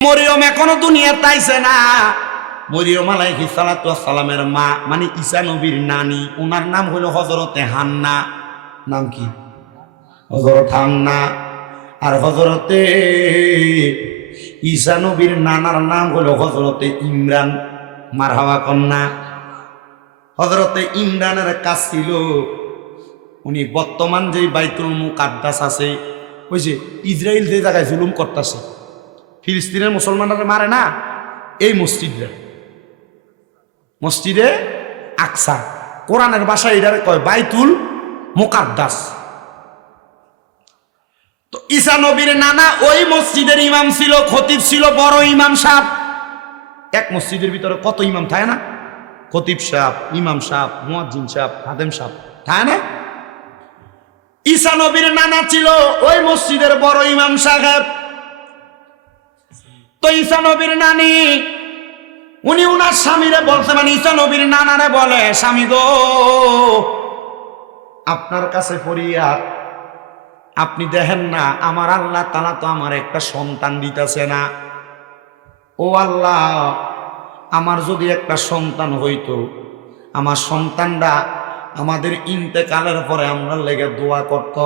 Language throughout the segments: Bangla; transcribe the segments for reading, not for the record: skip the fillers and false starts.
মরিয়ম এখনো দুনিয়াতে আইছে না। মরিয়ম আলাইহিস সালাতু ওয়াস সালামের মা মানে ঈসা নবীর নানি, ওনার নাম হলো হযরতে হান্না। নাম কি? হযরত হান্না। আর হযরতে ঈসা নবীর নানার নাম হলো হযরতে ইমরান। মারহাবা কন্যা। হযরতে ইমরানের কাজ ছিল উনি বর্তমান যে বাইতুল মুকাদ্দাস আছে, ওই যে ইসরায়েল যে জায়গায় জুলুম করতেছে, ফিলিস্তিনের মুসলমানরা মারে না, এই মসজিদে আকসা, কোরআনের ভাষায় এটারে কয় বাইতুল মুকাদ্দাস। তো ঈসা নবীর নানা ওই মসজিদের ইমাম ছিল, খতিব ছিল, বড় ইমাম সাহেব। এক মসজিদের ভিতরে কত ইমাম থাকে না? খতিব সাহেব, ইমাম সাহেব, মুয়াজ্জিন সাহেব, খাদেম সাহেব থাকে না? ঈসা নবীর নানা ছিল ওই মসজিদের বড় ইমাম সাহেব। তো ঈসা নবীর নানি উনি উনার স্বামীরে বলছে, মানে ঈসা নবীর নানারে বলে, স্বামী গো, আপনার কাছে ফরিয়াদ, আপনি দেখেন না আমার আল্লাহ তাআলা তো আমার একটা সন্তান দিতেছে না। ও আল্লাহ, আমার যদি একটা সন্তান হইতো, আমার সন্তানরা আমাদের ইন্তেকালের পরে আমরা লেগে দোয়া করত।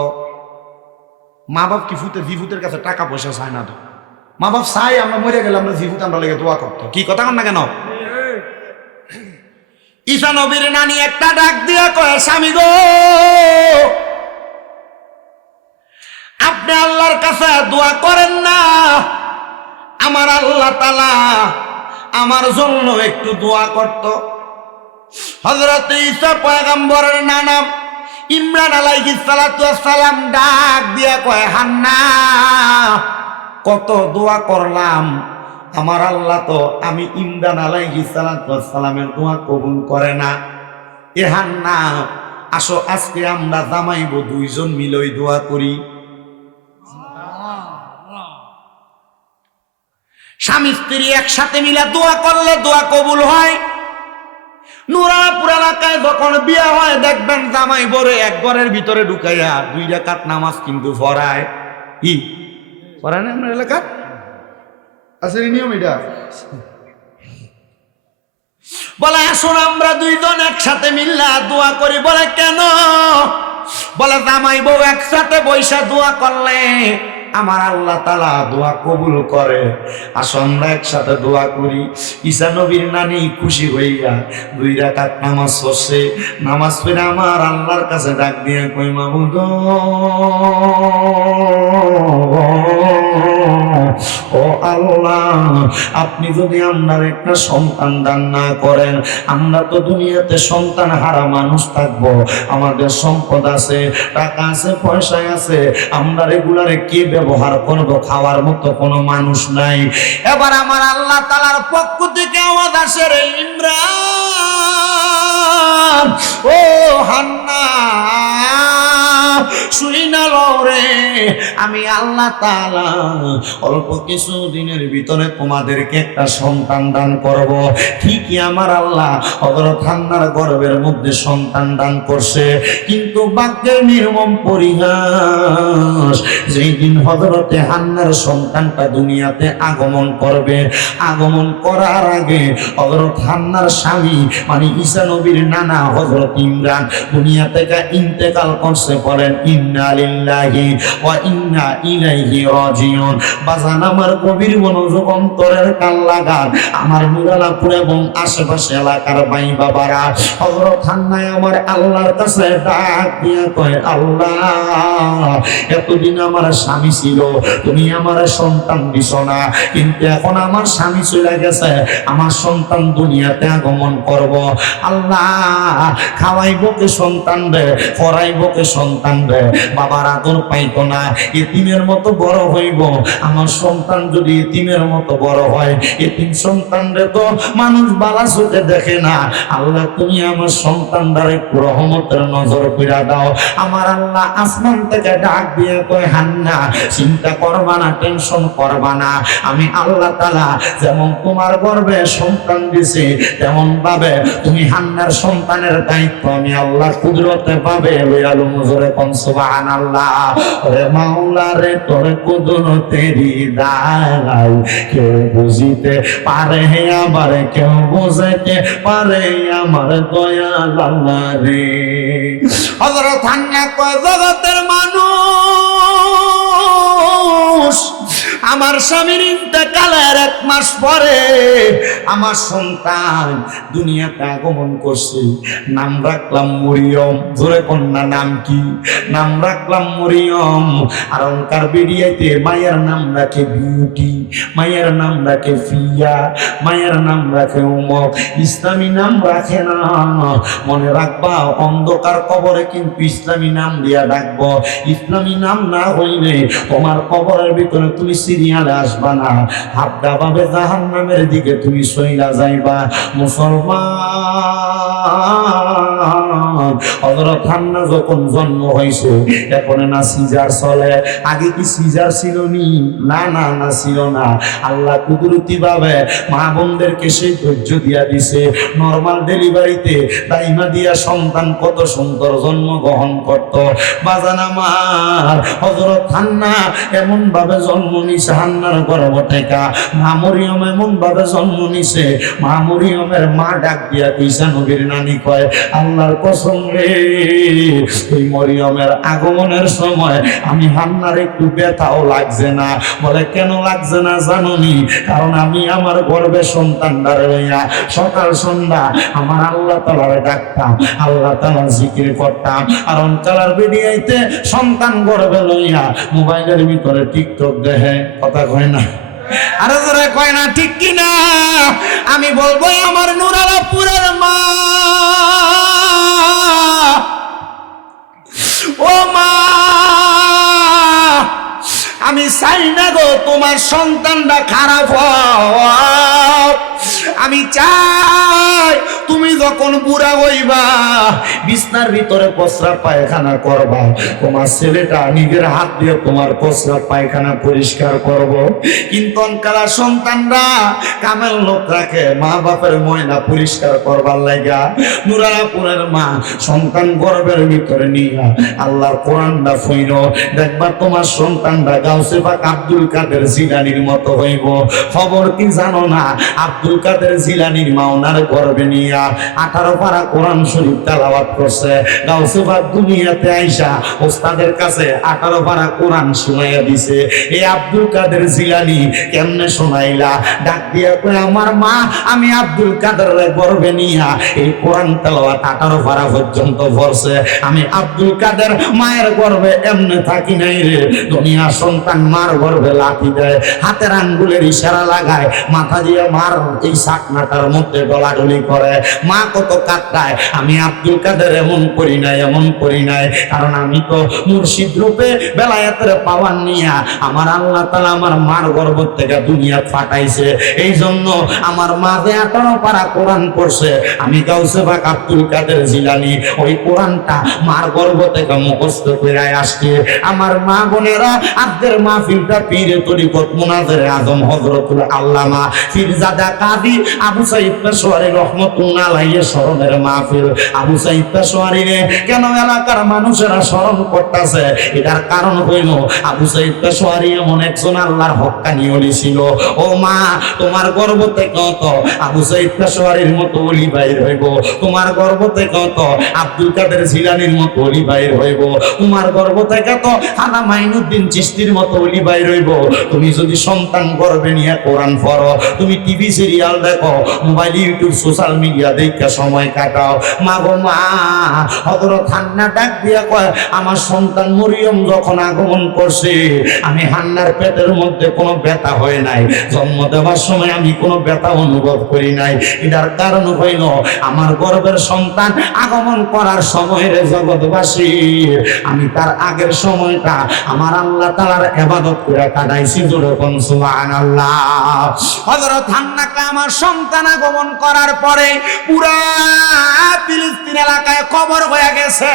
মা বাপ কি জিভুতের কাছে টাকা পয়সা চায় না তো? মা বাপ চাই আমরা মরে গেলে আমরা জিভুত আমরা লেগে দোয়া করতো। কি কথা কন না কেন? ঈসা নবীর নানি একটা ডাক দিয়া কয়, স্বামী গো, আপনি আল্লাহর কাছে দোয়া করেন না, আমার আল্লাহ তাআলা আমার জন্য একটু দোয়া করত। হযরত ঈসা পয়গম্বরের নানা ইমরান আলাইহিস সালাতু ওয়াস সালাম ডাক দিয়া কয়, হান্না, কত দোয়া করলাম, আমার আল্লাহ তো আমি ইমরান আলাইহিস সালাতু ওয়াস সালামের দোয়া কবুল করে না। এ হান্না, আসো আজকে আমরা জামাইব দুইজন মিলই দোয়া করি। স্বামী স্ত্রী একসাথে মিলে দোয়া করলে দোয়া কবুল হয়। নুরাপুর এলাকায় যখন বিয়ে হয় দেখবেন জামাই বরে এক ঘরের ভিতরে ঢুকাইয়া 2 রাকাত নামাজ কিন্তু পড়ায়। কি পড়ায় না আপনার এলাকা? আছে নিয়ম এটা? বলে আসুন আমরা দুইজন একসাথে মিল্লা দোয়া করি। বলে কেন? বলে জামাই বউ একসাথে বৈশা দোয়া করলে আমার আল্লাহ তাআলা দোয়া কবুল করে। আসো আমরা একসাথে দোয়া করি। ঈসা নবীর নানি খুশি হইয়া 2 রাকাত নামাজ পড়ছে। নামাজ পড়ে আমার আল্লাহর কাছে ডাক দিয়ে কই, মাবুদ, ও আল্লাহ, আপনি যদি আপনার একটা সন্তান দান না করেন, আমরা তো দুনিয়াতে সন্তান হারা মানুষ থাকবো। আমাদের সম্পদ আছে, টাকা আছে, পয়সা আছে, আমরা রেগুলারে কি ব্যবহার করব? খাওয়ার মতো কোনো মানুষ নাই। এবার আমার আল্লাহ তাআলার পক্ষ থেকে আওয়াজ আসে, রে ইমরান, ও হান্না, শুই না লও রে, আমি আল্লাহ তাআলা অল্প কিছু দিনের ভিতরে তোমাদেরকে একটা সন্তান দান করব। ঠিকই আমার আল্লাহ হযরত হান্নার গর্ভের মধ্যে সন্তান দান করছে। কিন্তু ভাগ্যের নির্মম পরিহাস, যেই দিন হযরতে হান্নার সন্তানটা দুনিয়াতে আগমন করবে, আগমন করার আগে হযরত হান্নার স্বামী মানে ঈসা নবীর নানা হযরত ইমরান দুনিয়া থেকে ইন্তেকাল করছে। বলেন ইন্না লিল্লাহি ওয়া ইন্না ইলাইহি রাজিউন। বাজান আমার গভীর মনোযোগ, অন্তরের কান লাগান আমার নুরালাপুর এবং আশেপাশে এলাকার ভাই বাবারা। হযরত হান্না আমার আল্লাহর কাছে ডাক দিয়া কয়, আল্লাহ, এতদিন আমার স্বামী ছিল, তুমি আমার সন্তান দিছ না, কিন্তু এখন আমার স্বামী চলে গেছে, আমার সন্তান দুনিয়াতে আগমন করব। আল্লাহ, খাওয়াইব কে সন্তান রে, পড়াইব কে সন্তান রে, বাবার আদর পাইতো না, এতিমের মতো বড় হইব। আমার সন্তান যদি এতিমের মতো বড় হয়, এতিম সন্তান রে তো মানুষ বালা চোখে দেখে না। আল্লাহ, তুমি আমার সন্তানটার একটু রহমতের নজর কইরা দাও। আমার আল্লাহ আসমান থেকে ডাক দিয়ে কয়, হান্না, চিন্তা করবা না, টেনশন করবা না, আমি আল্লাহ তাআলা যেমন তোমার গর্ভে সন্তান দিছি, তেমন ভাবে তুমি হান্নার সন্তানের দায়িত্ব আমি আল্লাহ কুদরতে পাবে লইয়ালু। মুজরে কনসু সুবহানাল্লাহ। ওরে মাওলা রে তোর কুদরতেরি দাই কেউ বুঝিতে পারে আবার কেউ বুঝাইতে পারে আমার দয়াল আল্লাহ রে। হযরত হান্না কয় জগতের মানুষ, আমার স্বামীর ইন্তেকালের 1 মাস পরে আমার সন্তান দুনিয়াতে আগমন করছে। নাম রাখলাম মরিয়ম। জোরে কন্যা নাম কি? নাম রাখলাম মরিয়ম। আর অঙ্কার বেরিয়াইতে মায়ের নাম রাখে বিউটি, মায়ের নাম রাখে ফিয়া, মায়ের নাম রাখে উমক। ইসলামী নাম রাখে না। মনে রাখবা অন্ধকার কবরে কিন্তু ইসলামী নাম দিয়া ডাকবো। ইসলামী নাম না হইলে তোমার কবরের ভিতরে তুমি সিরিয়ালে আসবা না, হাবডা ভাবে জাহান্নামের দিকে তুমি সইলা যাইবা। মুসলমান, হযরত হান্না যখন জন্ম হয়েছে এখন না সিজার চলে। আগে কি সিজার ছিল নি? না না না, ছিল না। আল্লাহ কুদরতি ভাবে মা বোনদেরকে সেই ধৈর্য দিয়া দিছে। নরমাল ডেলিভারিতে দাইমা দিয়া সন্তান কত সুন্দর জন্ম গ্রহণ করত। বাজান আমার হযরত হান্না এমন ভাবে জন্ম নিছে, হান্নার গর্ভ থেকে মা মরিয়ম এমন ভাবে জন্ম নিছে। মা মরিয়মের মা ডাক দিয়া কইসা নবীর নানি কয়, আল্লাহর কসম রে, এই মরিয়মের আগমনের সময় আমি হান্নার একটু ব্যথাও লাগছে না। বলে কেন লাগছে না জানোনি? কারণ আমি আমার গর্ভে সন্তানদার লইয়া সকাল সন্ধ্যা আমার আল্লাহ তাআলার ডাকতাম, আল্লাহ তাআলার জিকির করতাম। আর অঞ্চলার ভিডিওতে সন্তান গর্ভে লইয়া মোবাইলের ভিতরে টিকটক দেখে। কথা কয় না? আরে জোরে কয় না, ঠিক কি না? আমি বলবো আমার নুরালাপুরের মা, ও মা, আমি চাই না গো তোমার সন্তানটা খারাপ হোক। আমি চাই তুমি যখন বুড়া হইবা, বিছনার ভিতরে প্রস্রাব পায়খানা করবা, তোমার ছেলেটা নিজের হাত দিয়ে তোমার প্রস্রাব পায়খানা পরিষ্কার করব। কিন্তু অনকালা সন্তানরা কামেল লোক রাখে মা বাপের ময়লা পরিষ্কার করবার লাগা। নুরালাপুরের মা সন্তান গর্ভের ভিতরে নিয়া আল্লাহর কোরআনটা ফইল, দেখবা তোমার সন্তানটা গাউসে পাক আব্দুল কাদের জিলানীর মতো হইব। খবর কি জানো না? আব্দুল কাদের জিলানীর মা ওনার গর্ভে নিয়া 18 পারা কোরআন শরীফ তেলাওয়াত করছে। গাউসে পাক দুনিয়াতে আইসা ওস্তাদের কাছে 18 পারা কোরআন শোনাইয়া দিছে। এই আব্দুল কাদের জিলানী কেমনে শোনাইলা? ডাক দিয়া কয়, আমার মা আমি আব্দুল কাদেরের গর্ভে নিয়া এই কোরআন তেলাওয়াত 18 পারা পর্যন্ত পড়ছে। আমি আব্দুল কাদের মায়ের গর্ভে এমনে থাকি নাই রে। দুনিয়া সন্তান মার গর্ভে লাথি দেয়, হাতের আঙ্গুলের ইশারা লাগায়, মাথা দিয়ে মার এই সাকনাটার মধ্যে ডলাডলি করে, মা কত কাটায়। আমি আব্দুল কাদের এমন করি নাই, এমন করি নাই। কারণ আমি তো মুর্শিদ রূপে বেলায়েতের পাওয়ার নিয়া আমার আল্লাহ তাআলা আমার মার গর্ভ থেকে দুনিয়া ফাটাইছে। এই জন্য আমার মা যে 18 পারা কোরআন পড়ছে, আমি গাউসে পাক আব্দুল কাদের জিলানী ওই কোরআনটা মার গর্ভ থেকে মুখস্থ করে আসছে। আমার মা বোনেরা আজকের মাহফিলটা পীরে তরিকত মুনাজিরে আজম হযরতুল আল্লামা পীরজাদা কাজী আবু সাঈদ পেশোয়ারী রাহমাতুল্লাহ আলাইহি স্মরণের মাহফিল। আবু সাঈদ পেশোয়ারী রে কেন এলাকার মানুষেরা স্মরণ করতেছে? এটার কারণ হইল আবু সাঈদ পেশোয়ারী এমন একজন আল্লাহর হক্কানি ওলি ছিল। ও মা, তোমার গর্ভ থেকে তো আবু সাঈদ পেশোয়ারীর মতো ওলি বাইর হইব, তোমার গর্ভ থেকে তো আব্দুল কাদের জিলানীর মতো ওলি বাইর হইব, তোমার গর্ভ থেকে তো খাজা মাইনুদ্দিন চিশতির মতো ওলি বাইর হইব। তুমি যদি সন্তান গর্ভে নিয়ে কোরআন পড়ো, তুমি টিভি সিরিয়াল দেখো, মোবাইল ইউটিউব সোশ্যাল মিডিয়া দেখে সময় কাটাও, মা গো মা, হযরত হান্না ডাক দিয়া কয়, আমার সন্তান মরিয়ম যখন আগমন করছে আমি হান্নার পেটের মধ্যে কোনো ব্যথা হয় নাই, জন্ম দেওয়ার সময় আমি কোনো ব্যথা অনুভব করি নাই। এটার কারণ হইল আমার গর্ভের সন্তান আগমন করার সময় রে জগৎবাসী আমি তার আগের সময়টা আমার আল্লাহ তাআলার ইবাদত করে কাটাইছি। জোরে কোন সুবহানাল্লাহ। হযরত হান্নাকে আমার সন্তান আগমন করার পরে পুরা ফিলিস্তিন এলাকায় খবর হয়ে গেছে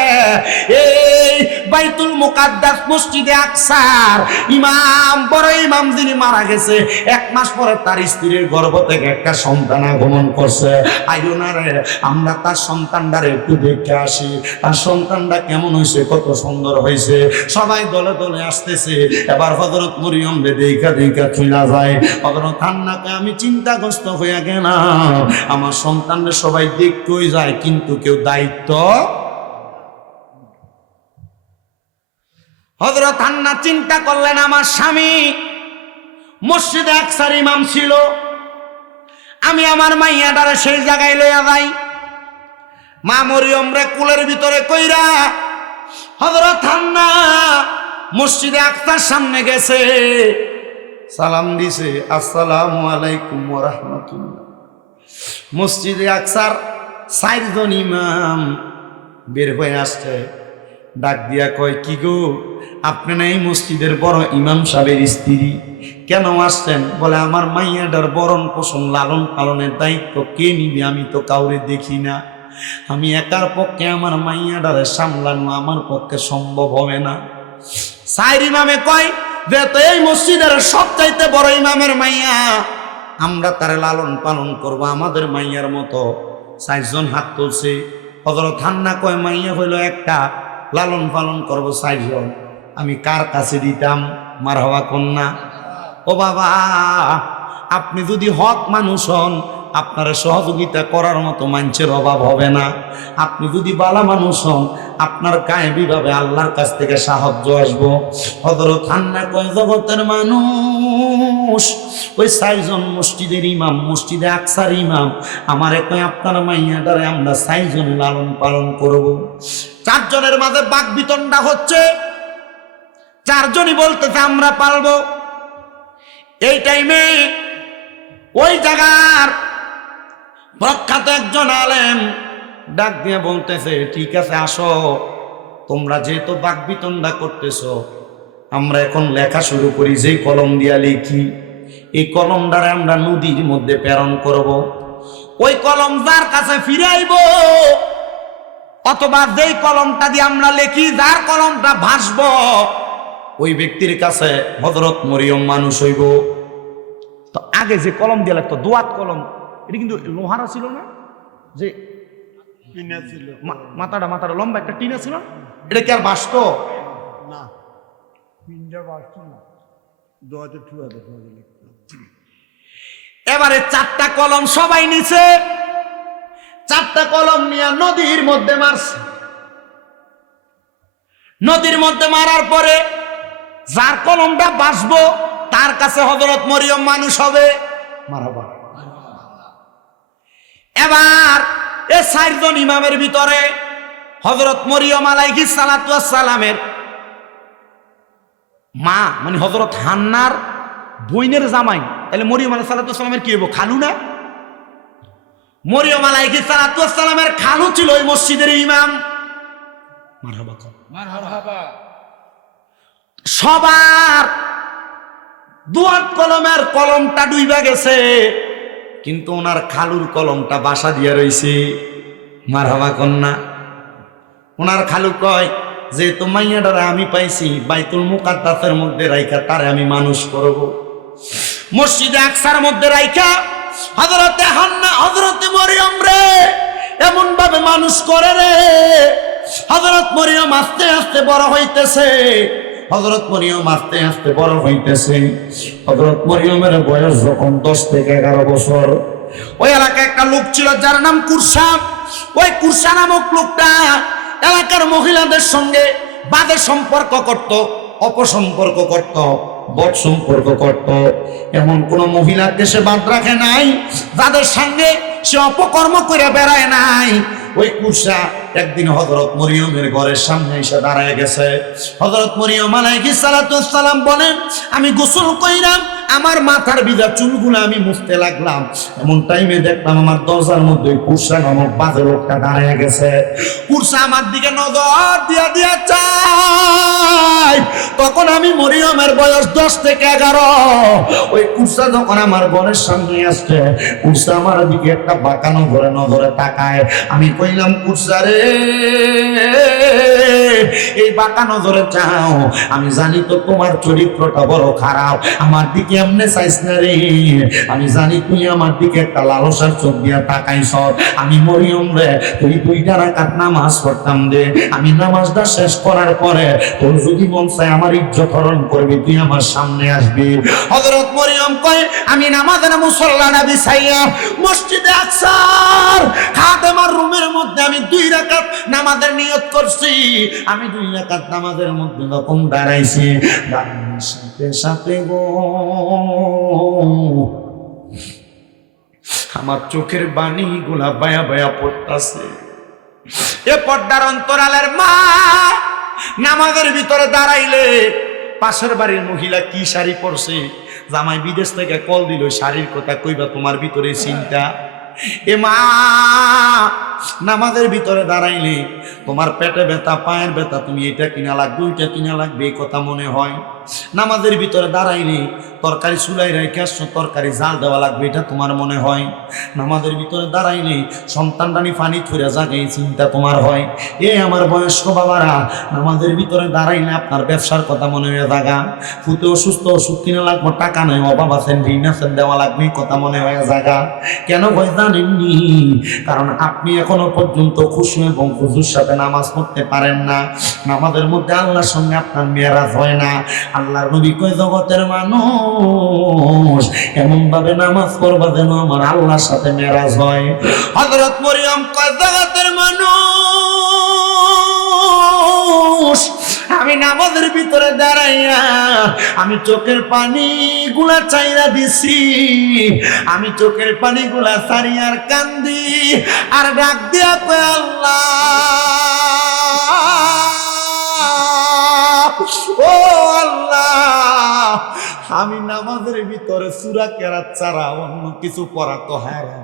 এই বাইতুল মুকাদ্দাস মসজিদে আকসার ইমাম, বড় ইমাম যিনি মারা গেছে, 1 মাস পরে তার স্ত্রীর গর্ভ থেকে একটা সন্তান আগমন করছে। আইনারে আমরা তার সন্তানটারে একটু দেখে আসি, তার সন্তানটা কেমন হয়েছে, কত সুন্দর হয়েছে। সবাই দলে দলে আসতেছে। এবার হযরত মরিয়ম দেখা দেখা চলে যায়। হযরত হান্নাকে আমি চিন্তাগ্রস্ত হয়ে গেলাম, আমার সন্তানদের সবাই দেখতেই যায় কিন্তু কেউ দায়িত্ব। হযরত হান্না চিন্তা করলেন, আমার স্বামী মসজিদে আকসার ইমাম ছিল, আমি আমার মাইয়াটারে সেই জায়গায় লইয়া যাই। মা মরিয়ম রে কুলের ভিতরে কইরা হযরত হান্না মসজিদে আকসার সামনে গেছে, সালাম দিছে, আসসালামু আলাইকুম ওয়া রাহমাতুল্লাহ। মসজিদে আকসার 4 জন ইমাম বের হয়ে আসছে, ডাক দিয়া কয়, কি গো, আপনি না এই মসজিদের বড় ইমাম সাহেবের স্ত্রী, কেন আসছেন? বলে, আমার মাইয়াটার বরণ পোষণ লালন পালনের দায়িত্ব কে নিবে? আমি তো কাউরে দেখি না, আমি একার পক্ষে আমার মাইয়াটারে সামলানো আমার পক্ষে সম্ভব হবে না। 4 ইমামে কয় যে তো এই মসজিদের সবচাইতে বড় ইমামের মাইয়া, আমরা তারে লালন পালন করব আমাদের মাইয়ার মতো। 4 জন হাত তুলছে। হযরত হান্না কয়, মাইয়া হইল একটা, লালন পালন করব 4 জন, আমি কার কাছে দিতাম? মারহাবা কন্যা। ও বাবা, আপনি যদি হক মানুষ হন, আপনার সহযোগিতা করার মতো মানুষের অভাব হবে না। আপনি যদি বালা মানুষ হন, আপনার গায়েবী ভাবে আল্লাহর কাছ থেকে সাহায্য আসবো। হযরত হান্না কয়, জগতের মানুষ, ওই 4 জন মসজিদের ইমাম, মসজিদে আকসার ইমাম, আমারে কয় আপনার মাইয়াটারে আমরা 4 জন লালন পালন করব। 4 জনের মাঝে বাক বিতণ্ডা হচ্ছে, 4 জনই বলতেছে আমরা পালবো। এই টাইমে ওই জায়গার প্রখ্যাত একজন আলেম ডাক দিয়ে বলতেছে, ঠিক আছে আসো, তোমরা যেহেতু বাকবিতণ্ডা করতেছো, আমরা এখন লেখা শুরু করি। যেই কলম দিয়া লিখি, এই কলমটারে আমরা নদীর মধ্যে প্রেরণ করব। ওই কলম যার কাছে ফিরে আইব, অথবা যেই কলমটা দিয়ে আমরা লিখি, যার কলমটা ভাসব, ওই ব্যক্তির কাছে হযরত মরিয়ম মানুষ হইব। তো আগে যে কলম দিয়ে লাগতো, দোয়াত কলম, এটা কিন্তু লোহারা ছিল না, যে মাথাটা লম্বা একটা টিনা ছিল, এটা কি আর বাসত না? এবারে 4টা কলম সবাই নিছে, 4টা কলম নিয়ে নদীর মধ্যে মারছে। নদীর মধ্যে মারার পরে যার কলমটা বাসবো, তার কাছে হযরত মরিয়ম মানুষ হবে। মারহাবা। এবার এই 4 জন ইমামের ভিতরে হযরত মরিয়ম আলাইহিস সালাতু ওয়াস সালামের মা, মানে হযরত হান্নার বোনের জামাই, তাহলে মরিয়ম আলাইহিস সালাতু ওয়াস সালামের কি হইব? খালু না? মরিয়ম আলাইহিস সালাতু ওয়াস সালামের খালু ছিল ওই মসজিদের ইমাম। মারহাবা মারহাবা। সবার দুয়াত কলমের কলমটা ডুইবা গেছে, কিন্তু ওনার খালুর কলমটা বাসা দিয়া রইছে। মারহাবা কন্যা। ওনার খালু কয়, যে তো মাইয়াটারে আমি পাইছি, বাইতুল মুকাদ্দাসের মধ্যে রাইখা তারে আমি মানুষ করব। মসজিদে আকসার মধ্যে রাইখা হযরতে হান্না, হযরতে মরিয়ম রে এমন ভাবে মানুষ করে রে, হযরত মরিয়ম আস্তে আস্তে বড় হইতেছে। হযরত মরিয়ম আস্তে আস্তে বড় হইতেছে। হযরত মরিয়মের বয়স যখন 10 থেকে 11 বছর, ওই এলাকায় একটা লোক ছিল যার নাম কুরসা। ওই কুরসা নামক লোকটা এলাকার মহিলাদের সঙ্গে বাদে সম্পর্ক করত, অপসম্পর্ক করত, বদ সম্পর্ক করত। এমন কোন মহিলাকে সে বাদ রাখে নাই যাদের সঙ্গে সে অপকর্ম করে বেড়ায় নাই। ওই কুরসা একদিন হযরত মরিয়মের ঘরের সামনে এসে দাঁড়ায় গেছে। হযরত মরিয়ম আলাইহিস সালাতু ওয়াস সালাম বলেন, আমি গোসল কইরাম, আমার মাথার ভিজা চুলগুলো আমি মুছতে লাগলাম, এমন টাইমে দেখলাম আমার দরজার মধ্যে কুরসা নামক বাজে লোকটা দাঁড়িয়ে গেছে। কুরসা আমার দিকে নজর দিয়া দিয়া চাই। তখন আমি মরিয়মের বয়স 10 থেকে 11। ওই কুরসা যখন আমার ঘরের সামনে আসছে, কুরসা আমার দিকে একটা বাঁকা নজরে তাকায়। আমি কইলাম, কুরসা রে, এই বাঁকা নজরে চাও? আমি জানি তো তোমার চরিত্রটা বড় খারাপ, আমার দিকে এমনি চাইস না রে। আমি জানি তুই আমার দিকে একটা লালসার চোখ দিয়া তাকাইছ। আমি মরিয়ম রে, তুই 2 রাকাত নামাজ পড়তাম দে, আমি নামাজটা শেষ করার পরে তোর যদি মন চায় আমার ইজ্জত হরণ করবি, তুই আমার সামনে আসবি। হযরত মরিয়ম কয়, আমি নামাজের মুসল্লাটা বিছাইয়া মসজিদে আকসার খাদেমার রুমের মধ্যে আমি 2 রাকাত নামাজের নিয়ত করছি। আমি 2 রাকাত নামাজের মধ্যে যখন দাঁড়াইছি, সাথে সাথে গো আমার চোখের বাণী গুলা বায়া বায়া পড়তাছে। এ পর্দার অন্তরালের মা নামাজের ভিতরে দাঁড়াইলে পাশের বাড়ির মহিলা কি শাড়ি পরছে, জামাই বিদেশ থেকে কল দিল, শাড়ির কথা কইবা, তোমার ভিতরে চিন্তা। এ মা নামাজের ভিতরে দাঁড়াইলে তোমার পেটে ব্যথা, পায়ের ব্যথা, তুমি এটা কিনা লাগবে, ওইটা কিনা লাগবে, এই কথা মনে হয়। নামাজের ভিতরে দাঁড়াইলে তরকারি চুলাই রেখে আসছো, তরকারি জাল দেওয়া লাগবে, এটা তোমার মনে হয়। নামাজের ভিতরে দাঁড়াইলে সন্তানটানি পানি থইরা যাকে, এই চিন্তা তোমার হয়। এ আমার বয়স্ক বাবারা, নামাজের ভিতরে দাঁড়াইলে আপনার ব্যবসার কথা মনে হয়ে জাগা, ফুটে অসুস্থ, ওষুধ কিনা লাগবে, টাকা নাই, অভাব আছেন, ঋণ আছেন, দেওয়া লাগবে, কথা মনে হয়ে জাগা। কেন ভয় জানেননি? কারণ আপনি এখনো পর্যন্ত খুশি এবং হুজুর সাথে নামাজ পড়তে পারেন না। নামাজের মধ্যে আল্লাহর সঙ্গে আপনার মেরাজ হয় না। আল্লাহর নবী কয়, জগতের মানুষ এমন ভাবে নামাজ পড়বা যেন আমার আল্লাহর সাথে মেরাজ হয়। হযরত মরিয়ম কয়, জগতের মানুষ আমি নামাজের ভিতরে দাঁড়াইয়া আমি চোখের পানি গুলা চাইরা দিছি, আমি চোখের পানি গুলা সারিয়ার কান্দি আর ডাক দিয়া কয়, আল্লাহ, ও আল্লাহ, আমি নামাজের ভিতরে সূরা কেরাত ছাড়া অন্য কিছু পড়া তো হারাম।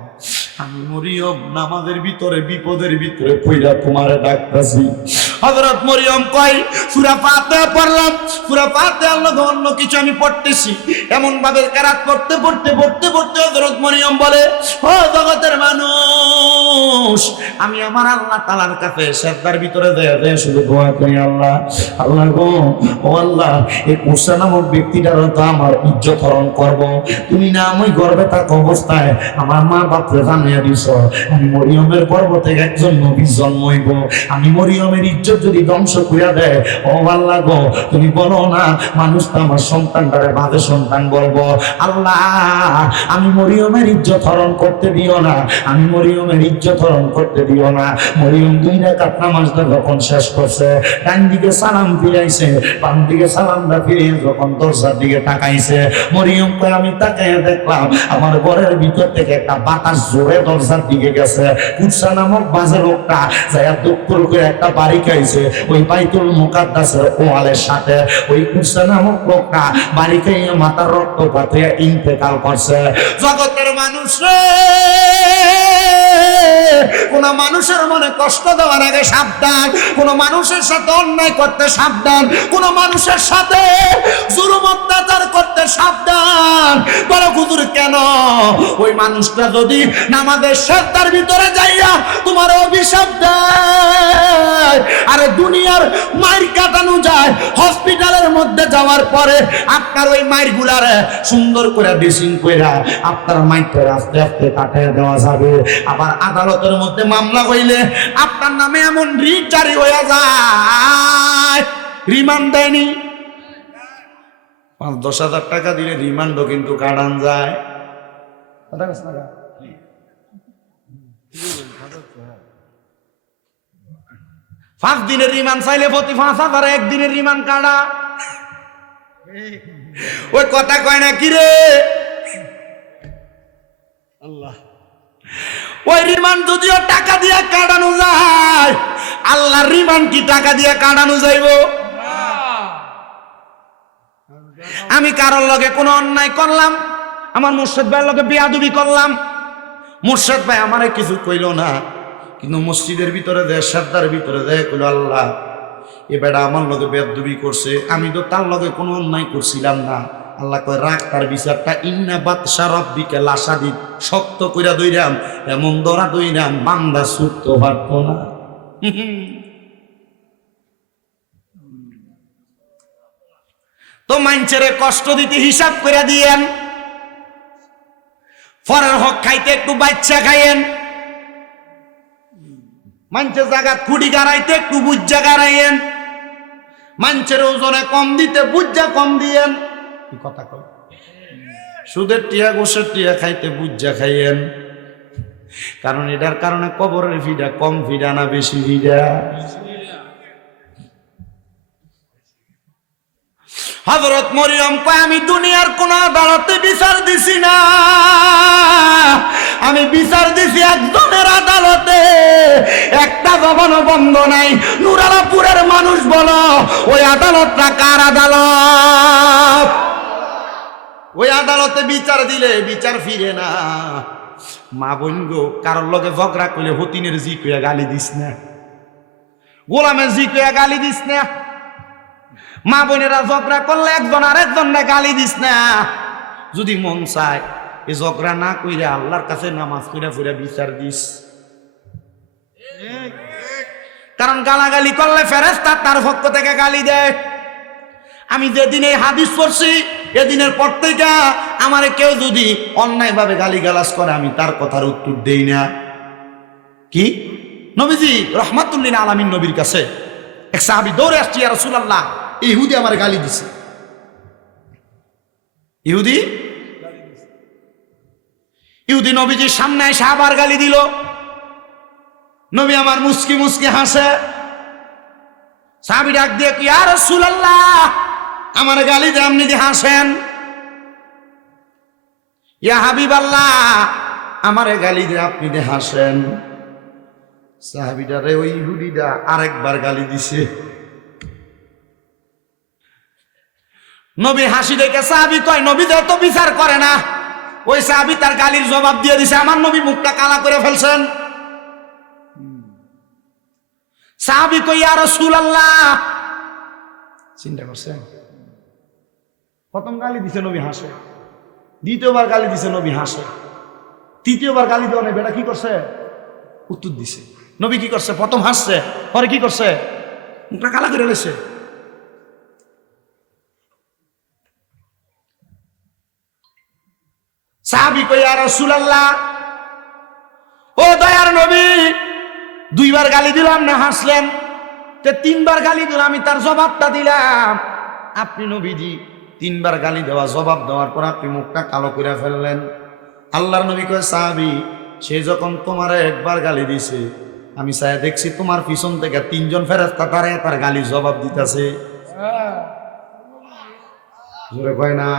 আমি মরিয়ম নামাজের ভিতরে বিপদের ভিতরে পইরা তোমারে ডাকতাছি। হযরত মরিয়ম কয়, সূরা ফাতিহা পড়লাম, সূরা ফাতিহার লগে অন্য কিছু আমি পড়তেছি। এমন ভাবে কেরাত পড়তে পড়তে হযরত মরিয়ম বলে, ও জগতের মানুষ, আমি আমার আল্লাহ তাআলার কাছে সিজদার ভিতরে দেয়া শুধু দোয়া করি, আল্লাহ, আল্লাহ গো, ও আল্লাহ, এই কুরসা নামক ব্যক্তিটার তো আমার ইজ্জত হরণ করব। তুমি না আমি গর্ভে থাকা অবস্থায় আমার মা বাপরে জানিয়ে দিছ আমি মরিয়মের গর্ভ থেকে একজন নবী জন্ম হইব। আমি মরিয়মের ইজ্জত যদি ধ্বংস করিয়া দেয়, ও আল্লাহ গো, তুমি বলো না মানুষ তো আমার সন্তানটারে বাজে সন্তান বলবো। আল্লাহ, আমি মরিয়মের ইজ্জত হরণ করতে দিও না, আমি মরিয়মের ইজ্জত হরণ করতে দিও না। মরিয়ম 2 রাকাত নামাজটা যখন শেষ করছে, ডান দিকে সালাম ফিরাইছে, বাম দিকে সালামটা ফিরিয়ে যখন দরজার দিকে তাকাইছে, মরিয়ম কয়, আমি তাকাইয়া দেখলাম আমার ঘরের ভিতর থেকে একটা বাতাস জোরে দরজার দিকে গেছে। কুরসা নামক বাজে লোকটা যাইয়া দুপুর করে একটা বাড়ি খাইছে ওই বাইতুল মুকাদ্দাসের ওয়ালের সাথে। ওই কুরসা নামক লোকটা বাড়ি খাইয়া মাথার রক্তপাত হয়ে ইন্তেকাল করছে। জগতের মানুষ রে, কোন মানুষের মনে কষ্ট দেওয়ার আগে সাবধান, কোন মানুষের সাথে অন্যায় করতে সাবধান, কোন মানুষের সাথে জুলুম অত্যাচার করতে সাবধান। বলো হুজুর কেন? ওই মানুষটা যদি নামাজের সিজদার ভিতরে যাইয়া তোমার অভিশাপ দেয়, আরে দুনিয়ার মাইর কাটানো যায়, হসপিটালের মধ্যে যাওয়ার পরে আপনার ওই মাইর গুলারে সুন্দর করে ড্রেসিং কইরা আপনার মাইরটা আস্তে আস্তে কাটিয়ে দেওয়া যাবে। আবার আদালতের মধ্যে মামলা হইলে আপনার নামে এমন রিট জারি হয়ে যায়, রিমান্ড দেয়নি, 5-10 হাজার টাকা দিলে রিমান্ডও কিন্তু কাটান যায়। 5 দিনের রিমান্ড চাইলে প্রতি 5,000, 1 দিনের রিমান্ড কাটা। ওই কথা কয় না কি রে? আল্লাহ, ওই রিমান্ড যদিও টাকা দিয়ে কাটানো যায়, আল্লাহর রিমান্ড কি টাকা দিয়ে কাটানো যাইব? আমি কারোর লগে কোনো অন্যায় করলাম, আমার মুর্শিদ ভাইয়ের লগে বেয়াদবি করলাম, মুর্শিদ ভাই আমারে কিছু কইল না, কিন্তু মসজিদের ভিতরে দেয়, শ্রদ্ধার ভিতরে দেয়, কইল আল্লাহ এ বেটা আমার লগে বেয়াদবি করছে, আমি তো তার লগে কোনো অন্যায় করছিলাম না। আল্লাহ কয় রাখ তার বিচারটা, ইন্না বাতশা রাব্বিকা লাশাদীদ, শক্ত কইরা দইরাম, এমন ধরা দইরাম বান্দা ছুটতে পারত না। তো মাইনচেরে কষ্ট দিতে হিসাব কইরা দিয়েন, পরের হক খাইতে একটু বাচ্চা খাইয়েন, মাইনচের জায়গা খুঁড়ি গাড়াইতে একটু বুজ্জা গাড়াইয়েন, মাইনচের ওজনে কম দিতে বুজ্জা কম দিয়েন। কি কথা কয়? সুদের টিয়া গোসের টিয়া খাইতে বুজ্জা খাইয়েন, কারণ এটার কারণে কবরের ভিড়া কম ভিড়া না বেশি ভিড়া? হযরত মরিয়ম কয় আমি দুনিয়ার কোন আদালতে বিচার দিছি না, আমি বিচার দিছি একজনের আদালতে, একটা জবানও বন্ধ নাই। নুরালাপুরের মানুষ বলো ওই আদালতটা কার আদালত? ওই আদালতে বিচার দিলে বিচার ফিরে না। মা বোন গো, কারোর লগে ঝগড়া করলে হতিনের জি কইয়া গালি দিস না, গোলামের জি কইয়া গালি দিস না। মা বোনেরা ঝগড়া করলে একজন আরেকজনকে গালি দিস না। যদি মন চায় এই ঝগড়া না কইরা আল্লাহর কাছে নামাজ পড়া পড়া বিচার দিস, কারণ গালাগালি করলে ফেরেশতা তার পক্ষ থেকে গালি দেয়। আমি যেদিন এই হাদিস পড়ছি এদিনের পর থেকে আমারে কেউ যদি অন্যায়ভাবে গালিগালাজ করে আমি তার কথার উত্তর দেই না। কি নবীজি রহমাতুল্লিল আলামিন নবীর কাছে এক সাহাবী দৌড়ে আসছে, ইয়া রাসূলুল্লাহ ইহুদি আমার গালি দিছে। ইহুদি নবীজির সামনে এসে আবার গালি দিল। নবী আমার মুস্কি মুস্কি হাসে। সাহাবী ডাক দিয়ে কি, ইয়া রাসূলুল্লাহ আমার গালি দিয়ে আপনি দিয়ে হাসেন? ইয়া হাবিবাল্লাহ আমারে গালি দিয়ে আপনি দিয়ে হাসেন। সাহাবীটারে ওই ইহুদিটা আরেকবার গালি দিছে। নবী হাসি দেখে সাহাবী কয় নবী তো বিচার করে না। ওই সাহাবী তার গালির জবাব দিয়ে দিছে, আমার নবী মুখটা কালা করে ফেলছেন। সাহাবী কই, ইয়া রাসূলুল্লাহ, চিন্তা করছেন? প্রথম গালি দিছে নবী হাসে, দ্বিতীয়বার গালি দিছে নবী হাসে, তৃতীয়বার গালি দেওয়া নেই, বেটা কি করছে? উত্তর দিছে। নবী কি করছে? প্রথম হাসছে, পরে কি করছে? মুখটা কালা করে ফেলেছে। সাহাবী কই, ইয়া রাসূলুল্লাহ, ও দয়ার নবী, দুইবার গালি দিলাম না হাসলেন, তে তিনবার গালি দিলাম, আমি তার জবাবটা দিলাম। আপনি নবীজি তিনবার গালি দেওয়া জবাব দেওয়ার পর আপনি মুখটা কালো করে ফেললেন। আল্লাহর নবী কয়, সাহাবী সে যখন তোমার একবার গালি দিছে আমি চাই দেখছি তোমার পিছন থেকে তিনজন ফেরেশতা দাঁড়ায় তার গালির জবাব দিতেছে। জোরে কয় না?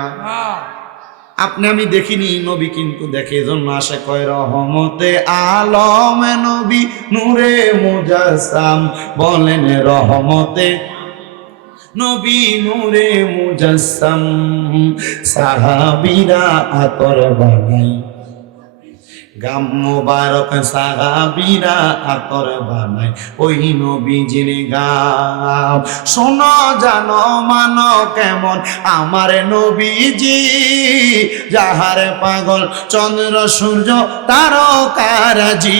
আপনি আমি দেখিনি, নবী কিন্তু দেখে, এজন্য আসে কয় রহমতে আলম নবী নূরে মুজাসসাম, বলেন রহমতে নবী নূরে মুজাসসাম, সাহাবীরা আতর বানাই গাম মুবারক, সাহাবীরা আতর বানাই ওই নবীজির গাম। শোনো জানো মানো কেমন আমার নবীজি, যাহার পাগল চন্দ্র সূর্য তারকারাজি,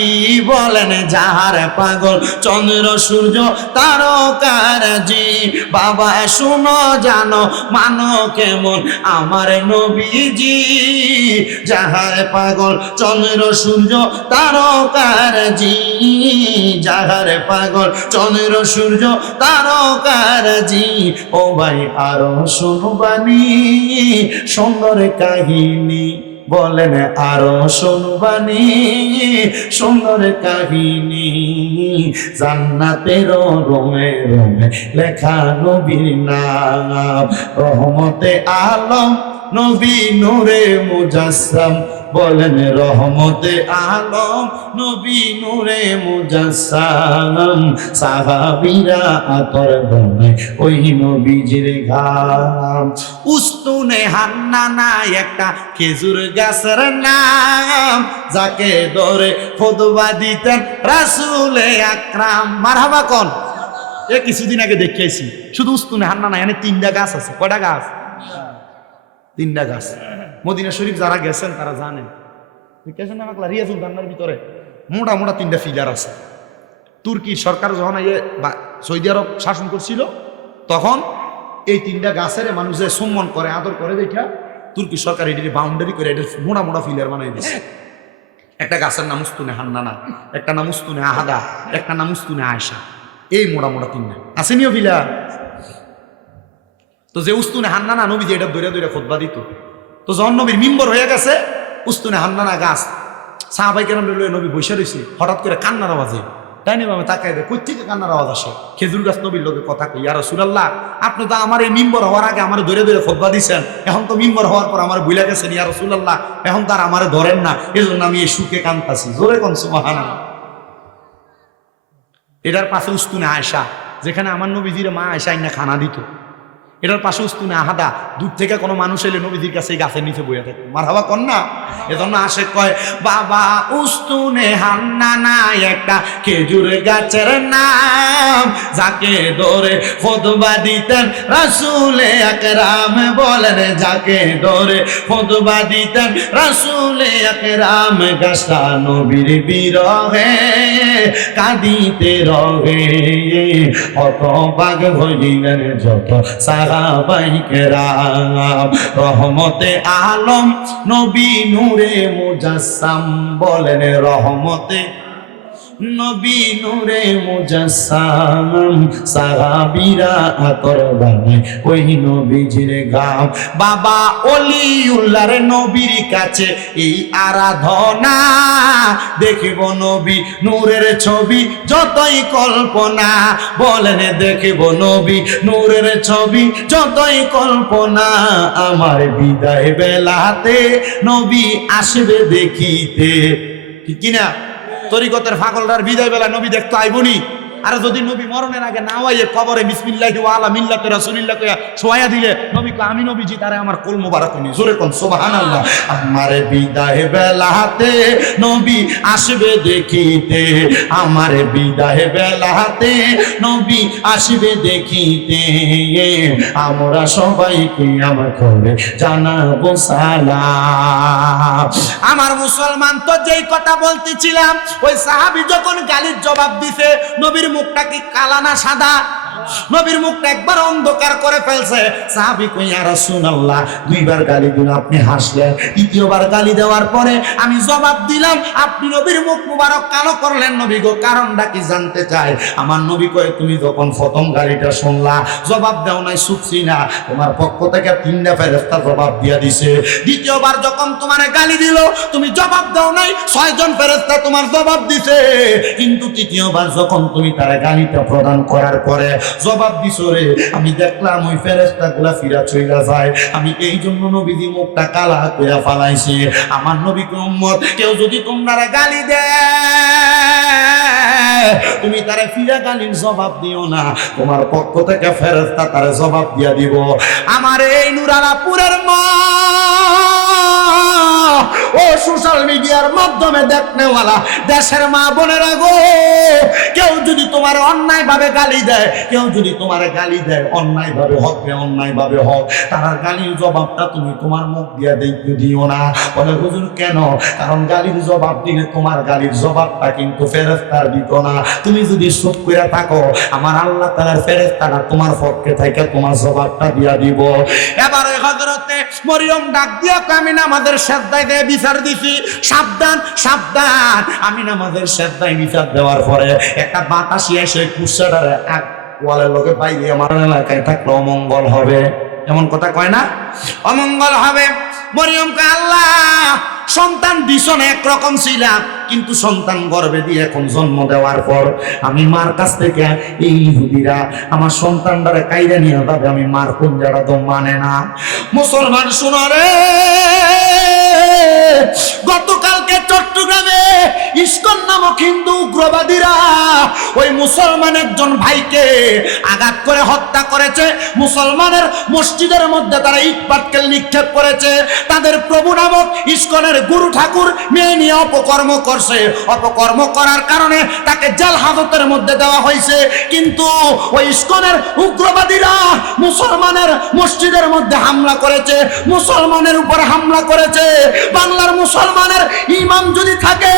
বলেন যাহার পাগল চন্দ্র সূর্য তারকারাজি। বাবা শোনো জানো মানো কেমন আমার নবীজি, যাহার পাগল চন্দ্র সূর্য তারকারাজি, যাহার পাগল চন্দ্র সূর্য তারকারাজি। ও ভাই আরো শুনবানি সুন্দর কাহিনী, বলেন আরো শুনবানি সুন্দর কাহিনী, জান্নাতের রোমে রোমে লেখা নবীর নাম, রহমতে আলম নবী নূরে মুজাসসাম বলেন রহমতে আলম নবী নূরে মুজাসসাম সাহাবীরা আতর বনে ওই নবীজির ঘাম উস্তুনে হান্নানা একটা খেজুর গাছের নাম যাকে ধরে খুতবা দিতেন রাসূলে আকরাম মারহাবা কোন এ কিছুদিন আগে দেখিয়েছি শুধু উস্তুনে হান্নানা এখানে 3টা গাছ আছে কয়টা গাছ 3টা গাছ মদিনা শরীফ যারা গেছেন তারা জানেন গেছেন না রিয়াজুল দান্নার ভিতরে মোটা মোটা 3টা ফিলার আছে তুর্কি সরকার যখন সৌদি আরব শাসন করছিল তখন এই 3টা গাছের মানুষে সম্মান করে আদর করে দেখা তুর্কি সরকার এটি বাউন্ডারি করে এটা মোটা মোটা ফিলার বানাই দিয়েছে একটা গাছের নাম উস্তুনে হান্নানা একটা নাম উস্তুনে আহাদা একটা নাম উস্তুনে আয়েশা এই মোটা মোটা 3টা আসেনিও ফিলার তো যে উস্তুনে হান্নানা নবী যে এটা দৌড়ে দৌড়ে খুতবা দিত তো যখন নবীর মিম্বর হয়ে গেছে উস্তুনে হান্নানা গাছ সাহাবাই কেরাম লইয়া নবী বসে রয়েছে হঠাৎ করে কান্নার আওয়াজে তাই না আমি তাকাই দেয় কই থেকে কান্নার আওয়াজ আসে খেজুর গাছ নবীর লোকে কথা কই ইয়া রাসূলুল্লাহ আপনি তো আমার এই মিম্বর হওয়ার আগে আমার ধরে ধরে খুতবা দিছেন এখন তো মিম্বর হওয়ার পর আমার ভুলে গেছেন ইয়া রাসূলুল্লাহ এখন তার আমার ধরেন না এজন্য আমি এই সুখে কান্তাছি জোরে কোন সুবহানাল্লাহ এটার পাশে উস্তুনে আয়েশা যেখানে আমার নবীজির মা আয়েশা ইন্না খানা দিত এটার পাশে উস্তুনে আহাদা দূর থেকে কোনো মানুষ এলে নবীজির কাছে এই গাছের নিচে বইয়া থাকে মারহাবা কর না এজন্য আসে কয় বাবা উস্তুনে হান্নানা একটা খেজুর গাছের নাম যাকে ধরে খুতবা দিতেন রাসূলে আকরাম বলেন যাকে ধরে খুতবা দিতেন রাসূলে আকরাম গাছটা নবীর বিরহে কাঁদিতে রহে অত বাগ হইলেন যত সাহাবাই কেরাম রহমতে আলম নবী নূরে মুজাসসাম বলেন রহমতে নবী নূরে মুজাসসাম সাহাবীরা আতর বানায় ওই নবীজির গাম বাবা ওলিউল্লাহর নবীর কাছে এই আরাধনা দেখিব নবী নূরের ছবি যতই কল্পনা বলেন দেখিব নবী নূরের ছবি যতই কল্পনা আমার বিদায় বেলাতে নবী আসবে দেখিতে ঠিক কিনা তরিকতের ফাগলরার বিদায় বেলা নবী দেখতে আইবনি আর যদি নবী মরণের আগে না আইয়ে কবরে বিসমিল্লাহি ওয়া আলা মিল্লাতি রাসূলিল্লাহ কইয়া শোয়া দিলে নবী কয় আমি নবীজি তারে আমার কোল মোবারক নি জোরে কোন সুবহানাল্লাহ আমার বিদায় বেলাতে নবী আসবে দেখিতে আমার বিদায় বেলাতে নবী আসবে দেখিতে আমরা সবাই কিয়ামত করে জানাবো সালাম আমার মুসলমান তো যেই কথা বলতেছিলাম ওই সাহাবী যখন গালির জবাব দিছে নবীর মুখটা কি কালা না সাদা নবীর মুখটা একবার অন্ধকার করে ফেলছে সাহাবী কই ইয়া রাসূলুল্লাহ দুইবার গালি দিল আপনি হাসলেন তৃতীয়বার গালি দেওয়ার পরে আমি জবাব দিলাম আপনি নবীর মুখ মুবারক কালো করলেন নবী গো কারণটা কি জানতে চাই আমার নবী কয় তুমি যখন প্রথম গালিটা শুনলা জবাব দাও নাই সুখছি না তোমার পক্ষ থেকে 3টা ফেরেশতা জবাব দিয়া দিছে দ্বিতীয়বার যখন তোমার গালি দিল তুমি জবাব দাও নাই 6 জন ফেরেশতা তোমার জবাব দিছে কিন্তু তৃতীয়বার যখন তুমি তার গালিটা প্রদান করার পরে জবাব দিছো রে আমি দেখলাম ওই ফেরেশতাগুলা ফিরা চইলা যায় আমি এই জন্য নবীজি মুখটা কালা কইরা ফালাইছি আমার নবীকে উম্মত কেউ যদি তোমরা গালি দেয় তুমি তারে ফিরা গালির জবাব দিও না তোমার পক্ষ থেকে ফেরেশতা তারে জবাব দিয়া দিব আমার এই নুরালাপুরের মা ও সোশ্যাল মিডিয়ার মাধ্যমে দেখনেওয়ালা দেশের মা বোনেরা গো কেউ যদি তোমার অন্যায় ভাবে গালি দেয় কেউ যদি তোমার গালি দেয় অন্যায় ভাবে হোক অন্যায় ভাবে হোক তার গালির জবাবটা তুমি তোমার মুখ দিয়া দিও না বলে হুজুর কেন কারণ গালির জবাব দিলে তোমার গালির জবাবটা কিন্তু ফেরেশতার দিত না তুমি যদি চুপ করে থাকো আমার আল্লাহ তাআলার ফেরেশতারা তোমার পক্ষে থেকে তোমার জবাবটা দিয়া দিব এবারে হযরতে মরিয়ম ডাক দিয়া আমি নামাজের সিজদায় দিয়ে বিচার দিছি সাবধান সাবধান আমি নামাজের সিজদায় বিচার দেওয়ার পরে একটা বাতাসি এসে কুরসাটারে এক ওয়ালের লোকে বাইরে আমার এলাকায় থাকলে অমঙ্গল হবে এমন কথা কয় না অমঙ্গল হবে মরিয়মকে আল্লাহ সন্তান দিছনে একরকম ছিলাম কিন্তু সন্তান গর্ভে দিয়ে এখন জন্ম দেওয়ার পর আমি মার কাছ থেকে এই ইহুদিরা আমার সন্তানটারে কাইরা নিয়ে যাবে, আমি মার কুঞ্জারা তো মানে না। মুসলমান শোনো রে, গতকালকে চট্টগ্রামে ইস্কন নামক হিন্দু উগ্রবাদীরা ওই মুসলমান একজন ভাইকে আঘাত করে হত্যা করেছে। মুসলমানের মসজিদের মধ্যে তারা ইট পাটকেল নিক্ষেপ করেছে। তাদের প্রভু নামক ইস্কনের গুরু ঠাকুর মেয়ে নিয়ে অপকর্ম করছে। অপকর্ম করার কারণে তাকে জেল হাজতের মধ্যে দেওয়া হয়েছে। কিন্তু ওই ইস্কনের উগ্রবাদীরা মুসলমানের মসজিদের মধ্যে হামলা করেছে, মুসলমানের উপরে হামলা করেছে। বাংলার মুসলমানের ইমাম যদি থাকে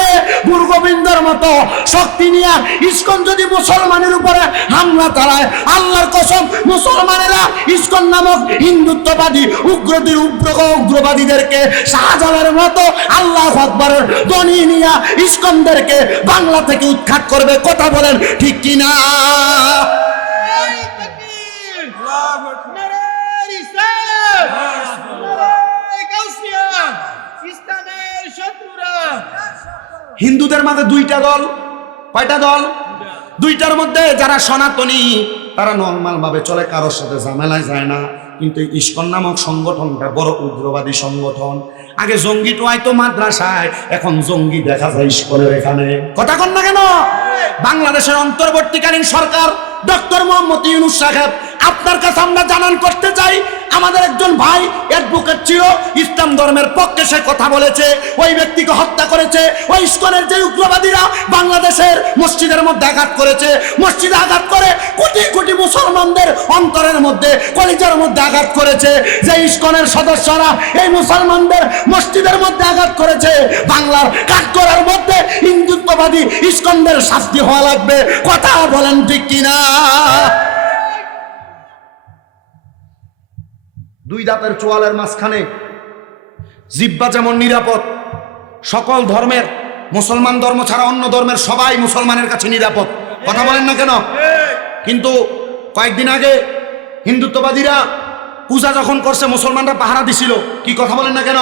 গুরু গোবিন্দর মতো শক্তি নিয়ে ইস্কন যদি মুসলমানের উপরে হামলা চালায়, আল্লাহর কসম মুসলমানেরা ইস্কন নামক হিন্দুত্ববাদী উগ্রবাদীদেরকে শাহজালালের মতো আল্লাহু আকবারের ধ্বনি নিয়ে ইস্কনদেরকে বাংলা থেকে উৎখাত করবে। কথা বলেন ঠিক কিনা? হিন্দুদের মাঝে দুইটা দল। কয়টা দল? দুইটার মধ্যে যারা সনাতনী তারা নরমাল ভাবে চলে, কারোর সাথে ঝামেলায় যায় না। কিন্তু ইস্কন নামক সংগঠনটা বড় উগ্রবাদী সংগঠন। আগে জঙ্গি টোয়াইতো মাদ্রাসায়, এখন জঙ্গি দেখা যায় ইস্কনের এখানে। কথা কন না কেন? বাংলাদেশের অন্তর্বর্তীকালীন সরকার ডক্টর মোহাম্মদ ইউনূস সাহেব, আপনার কাছে আমরা জানান করতে চাই, আমাদের একজন ভাই অ্যাডভোকেট ছিল, ইসলাম ধর্মের পক্ষে সে কথা বলেছে, ওই ব্যক্তিকে হত্যা করেছে। ওই ইস্কনের যে উগ্রবাদীরা বাংলাদেশের মসজিদের মধ্যে আঘাত করেছে, মসজিদে আঘাত করে কোটি কোটি মুসলমানদের অন্তরের মধ্যে কলিজার মধ্যে আঘাত করেছে। যে ইস্কনের সদস্যরা এই মুসলমানদের মসজিদের মধ্যে আঘাত করেছে, বাংলার কাঠগড়ার মধ্যে হিন্দুত্ববাদী ইস্কনদের শাস্তি হওয়া লাগবে। কথা বলেন ঠিক কিনা? দুই দাঁতের চোয়ালের মাঝখানে জিহ্বা যেমন নিরাপদ, সকল ধর্মের, মুসলমান ধর্ম ছাড়া অন্য ধর্মের সবাই মুসলমানের কাছে নিরাপদ। কথা বলেন না কেন? কিন্তু কয়েকদিন আগে হিন্দুত্ববাদীরা পূজা যখন করছে, মুসলমানরা পাহারা দিছিল। কি কথা বলেন না কেন?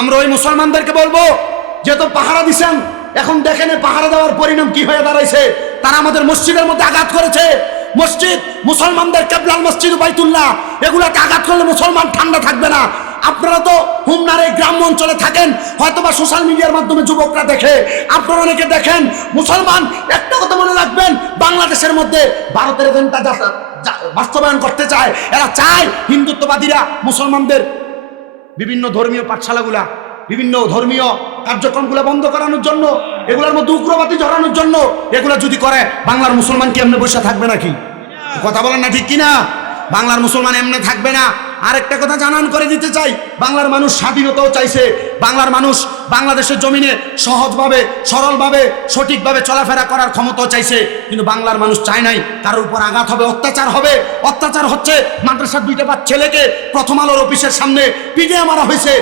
আমরা ওই মুসলমানদেরকে বলবো, যেহেতু পাহারা দিছেন, এখন দেখেন পাহারা দেওয়ার পরিণাম কি হয়ে দাঁড়াইছে। তারা আমাদের মসজিদের মধ্যে আঘাত করেছে। মসজিদ, মুসলমানদের কেবলাল মসজিদ বাইতুল্লাহ, এগুলাকে আঘাত করলে মুসলমান ঠান্ডা থাকবে না। আপনারা তো হুমনার এই গ্রাম অঞ্চলে থাকেন, হয়তোবা সোশ্যাল মিডিয়ার মাধ্যমে যুবকরা দেখে, আপনারা অনেকে দেখেন। মুসলমান একটা কথা মনে রাখবেন, বাংলাদেশের মধ্যে ভারতের এজেন্ডা বাস্তবায়ন করতে চায়। এরা চায় হিন্দুত্ববাদীরা মুসলমানদের বিভিন্ন ধর্মীয় পাঠশালাগুলা, বিভিন্ন ধর্মীয় কার্যক্রমগুলো বন্ধ করানোর জন্য, এগুলোর মধ্যে উগ্রবাদী জড়ানোর জন্য। এগুলা যদি করে, বাংলার মুসলমান কি এমনি বসে থাকবে নাকি? কথা বলেন না ঠিক কিনা? বাংলার মুসলমান এমনি থাকবে না। আরেকটা কথা জানান করে দিতে চাই, বাংলার মানুষ স্বাধীনতাও চাইছে। বাংলার মানুষ বাংলাদেশের জমিনে সহজভাবে, সরলভাবে, সঠিকভাবে চলাফেরা করার ক্ষমতাও চাইছে। কিন্তু বাংলার মানুষ চায় নাই কারোর উপর আঘাত হবে, অত্যাচার হবে। অত্যাচার হচ্ছে, মাদ্রাসার দুইটা ছেলেকে প্রথম আলোর অফিসের সামনে পিটিয়ে মারা হয়েছে।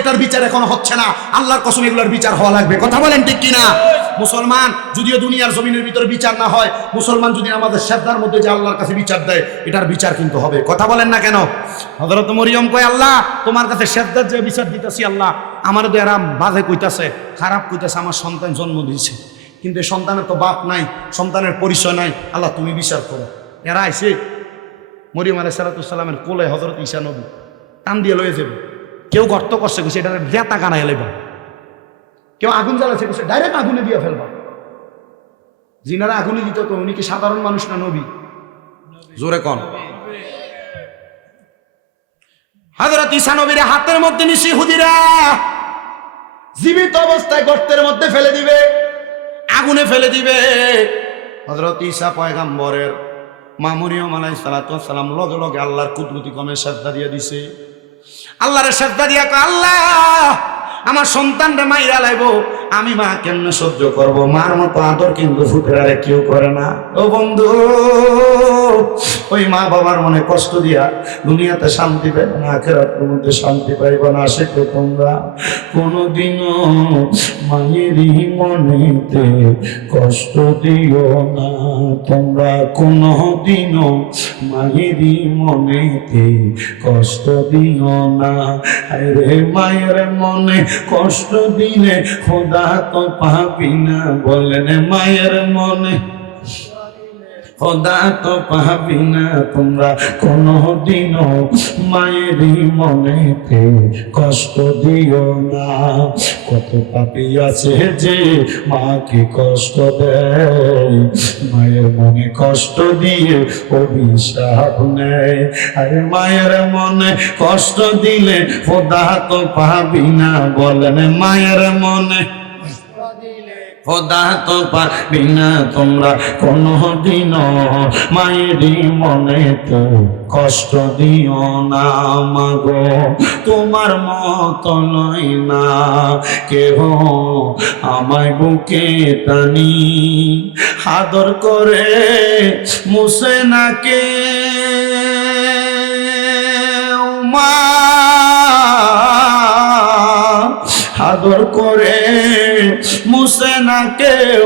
এটার বিচার এখনো হচ্ছে না। আল্লাহর কসম এগুলোর বিচার হওয়া লাগবে। কথা বলেন ঠিক কিনা? মুসলমান যদিও দুনিয়ার জমিনের ভিতরে বিচার না হয়, মুসলমান যদি আমাদের শ্রদ্ধার মধ্যে যে আল্লাহর কাছে বিচার দেয়, এটার বিচার কিন্তু হবে। কথা বলেন না কেন? হযরত মরিয়ম কয়, আল্লাহ তোমার কাছে শ্রদ্ধার যে বিচার দিতেছি, আল্লাহ আমার তো এরা বাজে কইতাছে, খারাপ কইতাছে, আমার সন্তান জন্ম দিয়েছে, কিন্তু সন্তানের তো বাপ নাই, সন্তানের পরিচয় নাই, আল্লাহ তুমি বিচার করো। এরা আইসে মরিয়ম আলাইহিস সালামের কোলে হযরত ঈসা নবী টান দিয়ে লয়ে যাবে। কেউ গর্ত করছে, কইছে এটা জেতা কানা এলাইবা। কেউ আগুন জ্বালাচ্ছে, কইছে ডাইরেক্ট আগুনে দিয়ে ফেলবা। যিনারা আগুনে দিত, তো উনি কি সাধারণ মানুষ না নবী? জোরে কন। হযরত ঈসা নবীর হাতের মধ্যে নিশি হুদিরা জীবিত অবস্থায় গর্তের মধ্যে ফেলে দিবে, আগুনে ফেলে দিবে। হযরত ঈসা পয়গম্বরের মা মরিয়ম আলাইহিস সালাম লগে লগে আল্লাহর কুদরতি কমে সাজদা দিয়ে দিছে। আল্লাহর সাজদা দিয়া কয়, আল্লাহ আমার সন্তানটা মাইরা লাইবো, আমি মা কেমনে সহ্য করব? মার মতো আদর কিন্তু ফুটেরারে কেউ করে না। ও বন্ধু, ওই মা বাবার মনে কষ্ট দিয়া দুনিয়াতে শান্তি পাইবে না, আখিরাতের মধ্যে শান্তি পাইবে না। সে তো তোমরা কোনোদিনও মায়েরই মনেতে কষ্ট দিও না, তোমরা কোনোদিনও মায়েরই মনেতে কষ্ট দিও না। আরে মায়ের মনে কষ্ট দিলে খোদা তো পাবি না, বলেন মায়ের মনে খোদা তো পাবি না তোমরা কোনদিনও, মায়েরই মনেতে কষ্ট দিও না। কত পাপী আছে যে মাকে কষ্ট দেয়, মায়ের মনে কষ্ট দিয়ে অভিশাপ নেয়। আরে মায়ের মনে কষ্ট দিলে খোদা তো পাবি না, বলেন মায়ের মনে খোদা তো পাবি না তোমরা কোনদিনও, মায়েরই মনে তো কষ্ট দিও না। মাগো তোমার মত নয় না কেহ আমায় বুকে টানি, আদর করে মুছে না কে মা, আদর করে মুছে না কেউ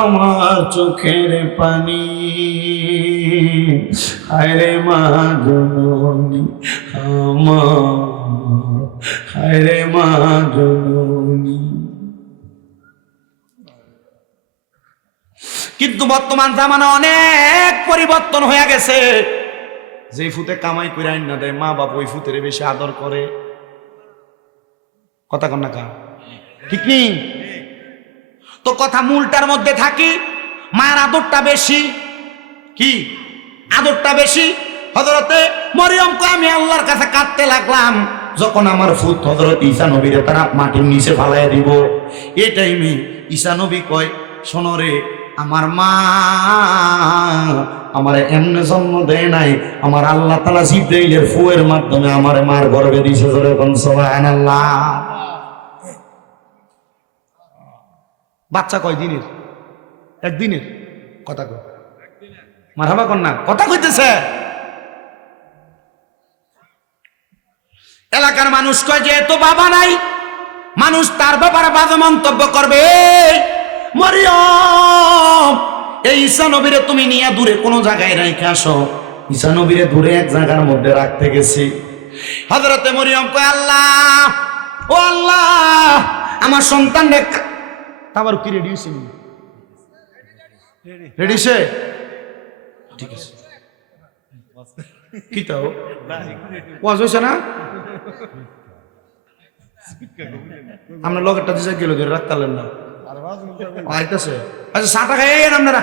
আমার চোখের পানি। হায়রে মা জননী আমার, হায়রে মা জননী। কিন্তু বর্তমান জামানা অনেক পরিবর্তন হয়ে গেছে। যে ফুতে কামাই করে আইন না দেয়, মা বাপ ওই ফুতের বেশি আদর করে। কথা কন না কা ঠিক নেই তো? কথা মূলটার মধ্যে থাকি, মায়ের আদরটা বেশি। কি আদরটা বেশি? হযরতে মরিয়মকে আমি আল্লাহর কাছে কাঁদতে লাগলাম, যখন আমার ফুত হযরত ঈসা নবীরে তারা মাটির নিচে ফালাইয়া দিব, এই টাইমে ঈসা নবী কয়, শোনো রে, আমার মা আমার এমনি জন্ম দেয় নাই, আমার আল্লাহ তাআলা জিবরাইলের ফুয়ের মাধ্যমে আমার মার গর্ভে দিয়েছে। জোরে কোন সুবহানাল্লাহ। বাচ্চা কয় দিনের? একদিনের? কথা কয় মারহাবা কর না, কথা কইতেছে। এলাকার মানুষ কয় যে এত বাবা নাই, মানুষ তার ব্যাপারে বাজে মন্তব্য করবে। মরিয়ম, এই ঈসা নবীরে তুমি নিয়ে দূরে কোনো জায়গায় রেখে আসো। ঈসা নবীরে দূরে এক জায়গার মধ্যে রাখতে গেছি। হযরতে মরিয়ম কয়, আল্লাহ ও আল্লাহ, আমার সন্তান আবার কি রেডি হয়েছে? রেডি সে? ঠিক আছে। কি তাও ওয়াজ হয়েছে না? আমরা লগেরটা দিছে গেল ধরে রাখতালেন না, আইতাছে। আচ্ছা চাটা খাই আপনারা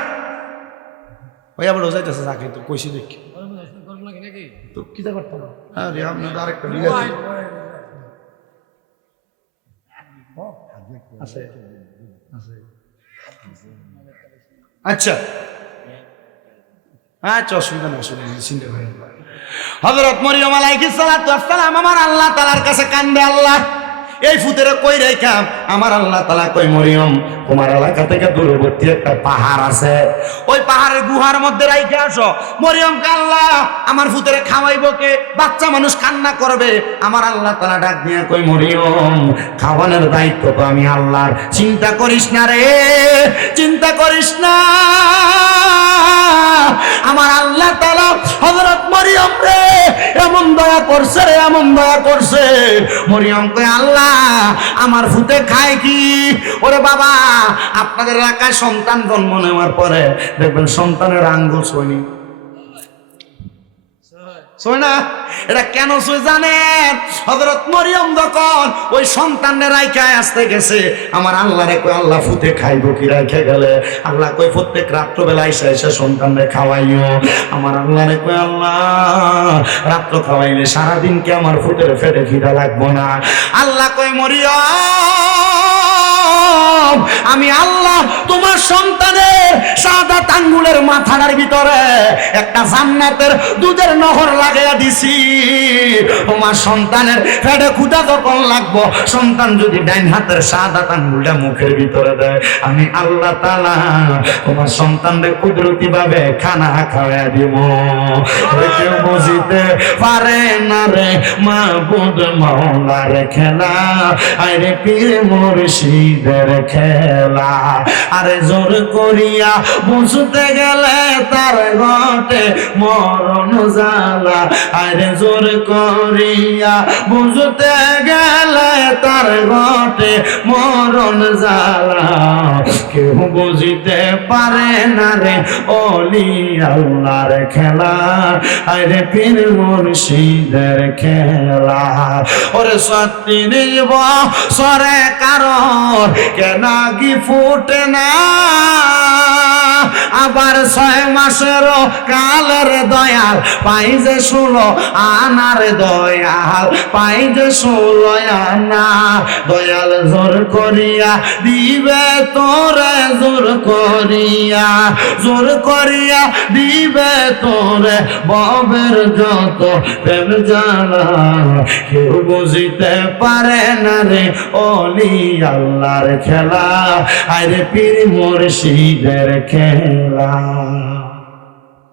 ওই আবার যাইতেছে, চা খাই তো কইছি দেখি তো কি করতাম। আরে আপনার আরেকটা আছে। আচ্ছা আচ্ছা, অসুবিধা নেই, অসুবিধা নেই, চিন্তা করেন। হযরত মরিয়ম আলাইহিস সালাতু ওয়াস সালাম আমার আল্লাহ তাআলার কাছে কান্দে, আল্লাহ এই ফুতের কই রেখাম? আমার আল্লাহ তাআলা কই, মরিয়ম তোমার এলাকা থেকে দূরবর্তী একটা পাহাড় আছে, ওই পাহাড়ের গুহার মধ্যে রাইখে আসো। মরিয়ম কে আল্লাহ আমার ফুতের খাওয়াইবো কে? বাচ্চা মানুষ কান্না করবে। আমার আল্লাহ তাআলা ডাক দিয়ে কই, মরিয়ম খাওয়ানোর দায়িত্ব তো আমি আল্লাহর, চিন্তা করিস না রে, চিন্তা করিস না। আমার আল্লাহ তাআলা হযরত মরিয়ম রে এমন দয়া করছে রে, এমন দয়া করছে। মরিয়ম কয়, আল্লাহ আমার ফুতে খায় কি? ওরে বাবা, আপনাদের এলাকায় সন্তান জন্ম নেওয়ার পরে দেখবেন সন্তানের আঙ্গুল ছয়নি, ছয় না? এটা কেন ছয় জানেন? হযরত মরিয়ম যখন ওই সন্তানের রাইখায় আসতে গেছে, আমার আল্লাহ রে কই, আল্লাহ ফুতে খাইবো কি রাইখে গেলে? আল্লাহ কই, প্রত্যেক রাত্রবেলা এসে এসে সন্তানরে খাওয়াইও। আমার আল্লাহ রে কই, আল্লাহ রাত্র খাওয়াইলে সারাদিন কি আমার ফুতের ফেটে খিদা লাগবো না? আল্লাহ কই, মরিয়ম আমি আল্লাহ তোমার সন্তানের সাদাত আঙ্গুলের মাথার ভিতরে একটা জান্নাতের দুধের নহর লাগাইয়া দিছি। তোমার সন্তানের পেটে ক্ষুধা যখন লাগবো, সন্তান যদি ডাইন হাতের সাদাত আঙ্গুলটা মুখের ভিতরে দেয়, আমি আল্লাহ তাআলা তোমার সন্তানদের কুদরতি ভাবে খানা খাওয়া দিব। কেউ বুঝিতে পারে না রে মাবুদ মাওলার খেলা, আরে পীর মুর্শিদের খেলা। খেলা। আরে জোর করিয়া বুঝতে গেলে তার ঘটে মরণ জ্বালা। আরে জোর করিয়া বুঝতে গেলে তার ঘটে মরণ জ্বালা। কেউ বুঝিতে পারে না রে ওলি আল্লাহর খেলা। আরে পীর মুর্শিদের খেলা। ওরে সত্যি নিব সরে কারণ কেন কি ফুটে না। আবার 6 মাসেরও কালের দয়াল পাই যে 16 আনার দয়াল পাই যে 16 আনা। দয়াল জোর করিয়া দিবে তোরে জোর করিয়া দিবে তোরে ববের যত প্রেম জ্বালা। কেউ বুঝিতে পারে না রে ওলি আল্লাহর খেলা। আরে পীর মুর্শিদের খেলা।